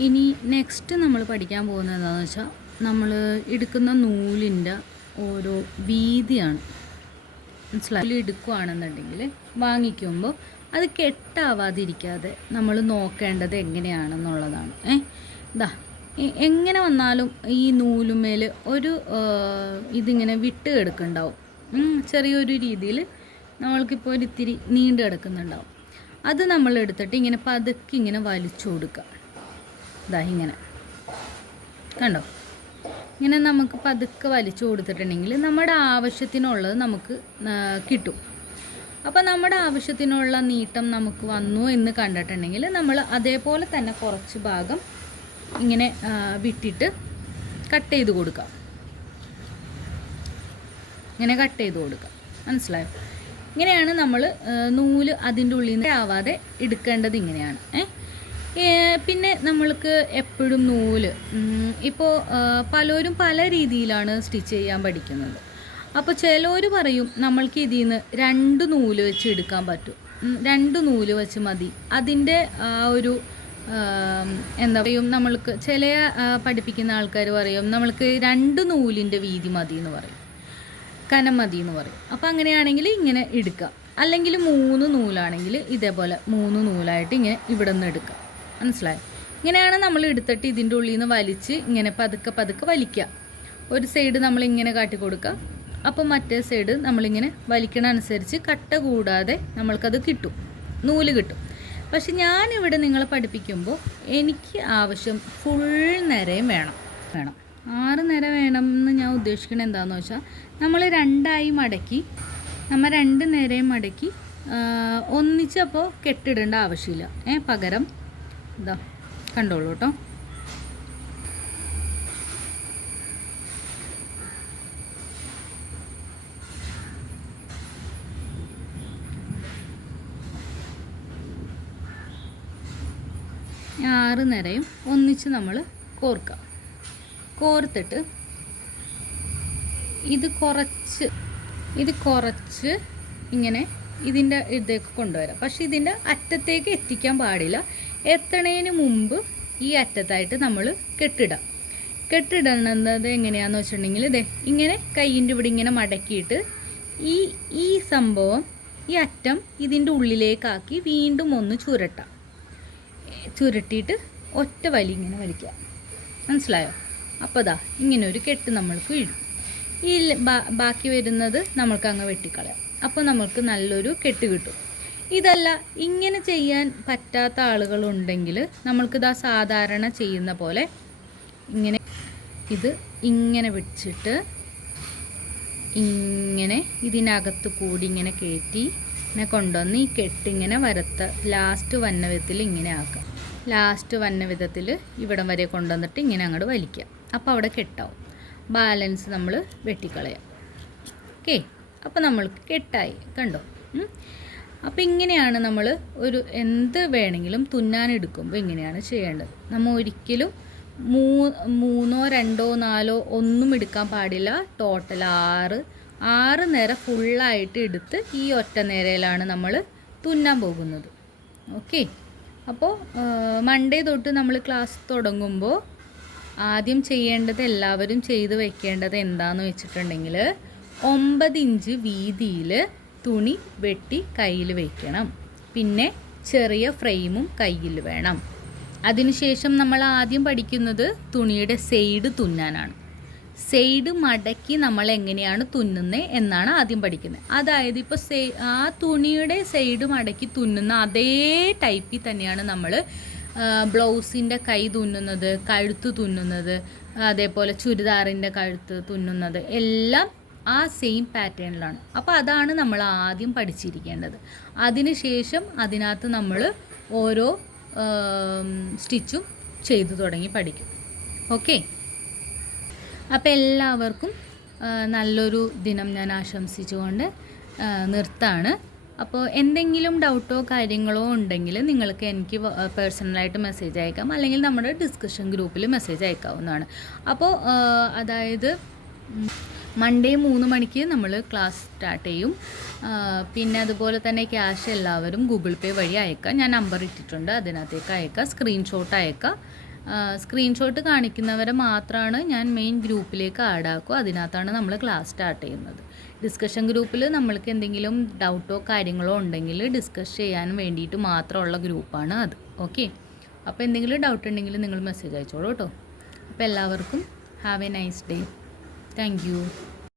ഇനി നെക്സ്റ്റ് നമ്മൾ പഠിക്കാൻ പോകുന്നത് എന്താണെന്ന് വെച്ചാൽ നമ്മൾ എടുക്കുന്ന നൂലിന്റെ ഓരോ വീതിയാണ്. മനസ്സിലായി? എടുക്കുകയാണെന്നുണ്ടെങ്കിൽ വാങ്ങിക്കുമ്പോൾ അത് കെട്ടാവാതിരിക്കാതെ നമ്മൾ നോക്കേണ്ടത് എങ്ങനെയാണെന്നുള്ളതാണ്. ഏ? ഇതാ എങ്ങനെ വന്നാലും ഈ നൂലുമേൽ ഒരു ഇതിങ്ങനെ വിട്ട് കിടക്കുന്നുണ്ടാവും. ചെറിയൊരു രീതിയിൽ നമ്മൾക്കിപ്പോൾ ഒരു ഇത്തിരി നീണ്ടു കിടക്കുന്നുണ്ടാവും. അത് നമ്മൾ എടുത്തിട്ട് ഇങ്ങനെ പതുക്കെ ഇങ്ങനെ വലിച്ചു കൊടുക്കുക. ഇതാ ഇങ്ങനെ. കണ്ടോ? ഇങ്ങനെ നമുക്ക് പതുക്കെ വലിച്ചു കൊടുത്തിട്ടുണ്ടെങ്കിൽ നമ്മുടെ ആവശ്യത്തിനുള്ളത് നമുക്ക് കിട്ടും. അപ്പോൾ നമ്മുടെ ആവശ്യത്തിനുള്ള നീട്ടം നമുക്ക് വന്നു എന്ന് കണ്ടിട്ടുണ്ടെങ്കിൽ നമ്മൾ അതേപോലെ തന്നെ കുറച്ച് ഭാഗം ഇങ്ങനെ വിട്ടിട്ട് കട്ട് ചെയ്ത് കൊടുക്കാം. ഇങ്ങനെ കട്ട് ചെയ്ത് കൊടുക്കാം. മനസ്സിലായോ? ഇങ്ങനെയാണ് നമ്മൾ നൂൽ അതിന്റെ ഉള്ളിൽ നിന്ന് ആവാതെ എടുക്കേണ്ടത് ഇങ്ങനെയാണ്. ഏഹ് പിന്നെ നമ്മൾക്ക് എപ്പോഴും നൂൽ ഇപ്പോൾ പലരും പല രീതിയിലാണ് സ്റ്റിച്ച് ചെയ്യാൻ പഠിക്കുന്നത്. അപ്പോൾ ചിലർ പറയും നമ്മൾക്ക് ഇതിൽ നിന്ന് രണ്ട് നൂൽ വെച്ച് എടുക്കാൻ പറ്റും. രണ്ട് നൂൽ വെച്ച് മതി. അതിന്റെ ആ ഒരു എന്താ പറയും നമ്മൾക്ക് ചില പഠിപ്പിക്കുന്ന ആൾക്കാർ പറയും നമ്മൾക്ക് രണ്ട് നൂലിന്റെ വീതി മതി എന്ന് പറയും. കനം മതി എന്ന് പറയും. അപ്പോൾ അങ്ങനെയാണെങ്കിൽ ഇങ്ങനെ എടുക്കാം. അല്ലെങ്കിൽ മൂന്ന് നൂലാണെങ്കിൽ ഇതേപോലെ മൂന്ന് നൂലായിട്ട് ഇങ്ങനെ ഇവിടെ നിന്ന് എടുക്കാം. മനസ്സിലായോ? ഇങ്ങനെയാണ് നമ്മൾ എടുത്തിട്ട് ഇതിന്റെ ഉള്ളിൽ നിന്ന് വലിച്ച് ഇങ്ങനെ പതുക്കെ പതുക്കെ വലിക്കുക. ഒരു സൈഡ് നമ്മൾ ഇങ്ങനെ കാട്ടി കൊടുക്കുക. അപ്പോൾ മറ്റേ സൈഡ് നമ്മളിങ്ങനെ വലിക്കണ അനുസരിച്ച് കട്ട കൂടാതെ നമ്മൾക്കത് കിട്ടും. നൂൽ കിട്ടും. പക്ഷെ ഞാനിവിടെ നിങ്ങളെ പഠിപ്പിക്കുമ്പോൾ എനിക്ക് ആവശ്യം ഫുൾ നിരയും വേണം. വേണം. ആറ് നിര വേണം എന്ന് ഞാൻ ഉദ്ദേശിക്കുന്നത് എന്താണെന്ന് വെച്ചാൽ നമ്മൾ രണ്ടായി മടക്കി നമ്മൾ രണ്ട് നിരയും മടക്കി ഒന്നിച്ചപ്പോൾ കെട്ടിടേണ്ട ആവശ്യമില്ല. ഏ പകരം ഇതാ കണ്ടോളൂ കേട്ടോ ആറ് നിരയും ഒന്നിച്ച് നമ്മൾ കോർക്കാം. കോർത്തിട്ട് ഇത് കുറച്ച് ഇത് കുറച്ച് ഇങ്ങനെ ഇതിന്റെ ഇതേക്ക് കൊണ്ടുവരാം. പക്ഷേ ഇതിന്റെ അറ്റത്തേക്ക് എത്തിക്കാൻ പാടില്ല. എത്തണേന് മുമ്പ് ഈ അറ്റത്തായിട്ട് നമ്മൾ കെട്ടിടാം. കെട്ടിടുന്നത് എങ്ങനെയാന്ന് വെച്ചിട്ടുണ്ടെങ്കിൽ ഇതേ ഇങ്ങനെ കൈയിന്റെ ഇവിടെ ഇങ്ങനെ മടക്കിയിട്ട് ഈ ഈ സംഭവം ഈ അറ്റം ഇതിന്റെ ഉള്ളിലേക്കാക്കി വീണ്ടും ഒന്ന് ചുരട്ടാം. ചുരട്ടിയിട്ട് ഒറ്റ വലി ഇങ്ങനെ വലിക്കുക മനസ്സിലായോ? അപ്പോൾ ദാ ഇങ്ങനെ ഒരു കെട്ട് നമ്മൾക്ക് വീഴും ഈ ബാക്കി വരുന്നത് നമ്മൾക്ക് അങ്ങ് വെട്ടിക്കളയാം. അപ്പോൾ നമ്മൾക്ക് നല്ലൊരു കെട്ട് കിട്ടും. ഇതല്ല ഇങ്ങനെ ചെയ്യാൻ പറ്റാത്ത ആളുകളുണ്ടെങ്കിൽ നമ്മൾക്കിതാ സാധാരണ ചെയ്യുന്ന പോലെ ഇങ്ങനെ ഇത് ഇങ്ങനെ വിടിച്ചിട്ട് ഇങ്ങനെ ഇതിനകത്ത് കൂടി ഇങ്ങനെ കയറ്റി ഇങ്ങനെ കൊണ്ടുവന്ന് ഈ കെട്ടിങ്ങനെ വരത്ത ലാസ്റ്റ് വന്ന വിധത്തിൽ ഇങ്ങനെ ആക്കാം. ലാസ്റ്റ് വന്ന വിധത്തിൽ ഇവിടം വരെ കൊണ്ടുവന്നിട്ട് ഇങ്ങനെ അങ്ങോട്ട് വലിക്കുക അപ്പോൾ അവിടെ കെട്ടാവും. ബാലൻസ് നമ്മൾ വെട്ടിക്കളയാം. ഓക്കെ അപ്പോൾ നമ്മൾക്ക് കെട്ടായി. കണ്ടോ. അപ്പോൾ ഇങ്ങനെയാണ് നമ്മൾ ഒരു എന്ത് വേണമെങ്കിലും തുന്നാൻ എടുക്കുമ്പോൾ ഇങ്ങനെയാണ് ചെയ്യേണ്ടത്. നമ്മൾ ഒരിക്കലും മൂ മൂന്നോ രണ്ടോ നാലോ ഒന്നും എടുക്കാൻ പാടില്ല. ടോട്ടൽ ആറ് ആറ് നേരം ഫുള്ളായിട്ട് എടുത്ത് ഈ ഒറ്റ നേരയിലാണ് നമ്മൾ തുന്നാൻ പോകുന്നത്. ഓക്കെ അപ്പോൾ മൺഡേ തൊട്ട് നമ്മൾ ക്ലാസ് തുടങ്ങുമ്പോൾ ആദ്യം ചെയ്യേണ്ടത് എല്ലാവരും ചെയ്ത് വെക്കേണ്ടത് എന്താണെന്ന് വെച്ചിട്ടുണ്ടെങ്കിൽ ഒമ്പത് ഇഞ്ച് വീതിയിൽ തുണി വെട്ടി കയ്യിൽ വയ്ക്കണം പിന്നെ ചെറിയ ഫ്രെയിമും കയ്യിൽ വേണം. അതിനുശേഷം നമ്മൾ ആദ്യം പഠിക്കുന്നത് തുണിയുടെ സൈഡ് തുന്നാനാണ്. സൈഡ് മടക്കി നമ്മൾ എങ്ങനെയാണ് തുന്നുന്നത് എന്നാണ് ആദ്യം പഠിക്കുന്നത്. അതായത് ഇപ്പോൾ സെ ആ തുണിയുടെ സൈഡ് മടക്കി തുന്നുന്ന അതേ ടൈപ്പിൽ തന്നെയാണ് നമ്മൾ ബ്ലൗസിന്റെ കൈ തുന്നുന്നത് കഴുത്ത് തുന്നുന്നത് അതേപോലെ ചുരിദാറിന്റെ കഴുത്ത് തുന്നുന്നത് എല്ലാം ആ സെയിം പാറ്റേണിലാണ് അപ്പോൾ അതാണ് നമ്മൾ ആദ്യം പഠിച്ചിരിക്കേണ്ടത്. അതിനുശേഷം അതിനകത്ത് നമ്മൾ ഓരോ സ്റ്റിച്ചും ചെയ്തു തുടങ്ങി പഠിക്കും. ഓക്കെ? അപ്പോൾ എല്ലാവർക്കും നല്ലൊരു ദിനം ഞാൻ ആശംസിച്ചുകൊണ്ട് നിർത്താണ്. അപ്പോൾ എന്തെങ്കിലും ഡൗട്ടോ കാര്യങ്ങളോ ഉണ്ടെങ്കിൽ നിങ്ങൾക്ക് എനിക്ക് പേഴ്സണലായിട്ട് മെസ്സേജ് അയക്കാം. അല്ലെങ്കിൽ നമ്മുടെ ഡിസ്കഷൻ ഗ്രൂപ്പിൽ മെസ്സേജ് അയക്കാവുന്നതാണ്. അപ്പോൾ അതായത് മൺഡേ മൂന്ന് മണിക്ക് നമ്മൾ ക്ലാസ് സ്റ്റാർട്ട് ചെയ്യും. പിന്നെ അതുപോലെ തന്നെ ക്യാഷ് എല്ലാവരും ഗൂഗിൾ പേ വഴി അയക്കാം. ഞാൻ നമ്പർ ഇട്ടിട്ടുണ്ട്. അതിനകത്തേക്ക് അയക്കാം. സ്ക്രീൻഷോട്ട് അയക്കാം. സ്ക്രീൻഷോട്ട് കാണിക്കുന്നവരെ മാത്രമാണ് ഞാൻ മെയിൻ ഗ്രൂപ്പിലേക്ക് ആഡ് ആക്കുക. അതിനകത്താണ് നമ്മൾ ക്ലാസ് സ്റ്റാർട്ട് ചെയ്യുന്നത്. ഡിസ്കഷൻ ഗ്രൂപ്പിൽ നമ്മൾക്ക് എന്തെങ്കിലും ഡൗട്ടോ കാര്യങ്ങളോ ഉണ്ടെങ്കിൽ ഡിസ്കസ് ചെയ്യാൻ വേണ്ടിയിട്ട് മാത്രമുള്ള ഗ്രൂപ്പാണ് അത്. ഓക്കെ അപ്പോൾ എന്തെങ്കിലും ഡൗട്ട് ഉണ്ടെങ്കിൽ നിങ്ങൾ മെസ്സേജ് അയച്ചോളൂ കേട്ടോ. അപ്പോൾ എല്ലാവർക്കും have a nice day Thank you.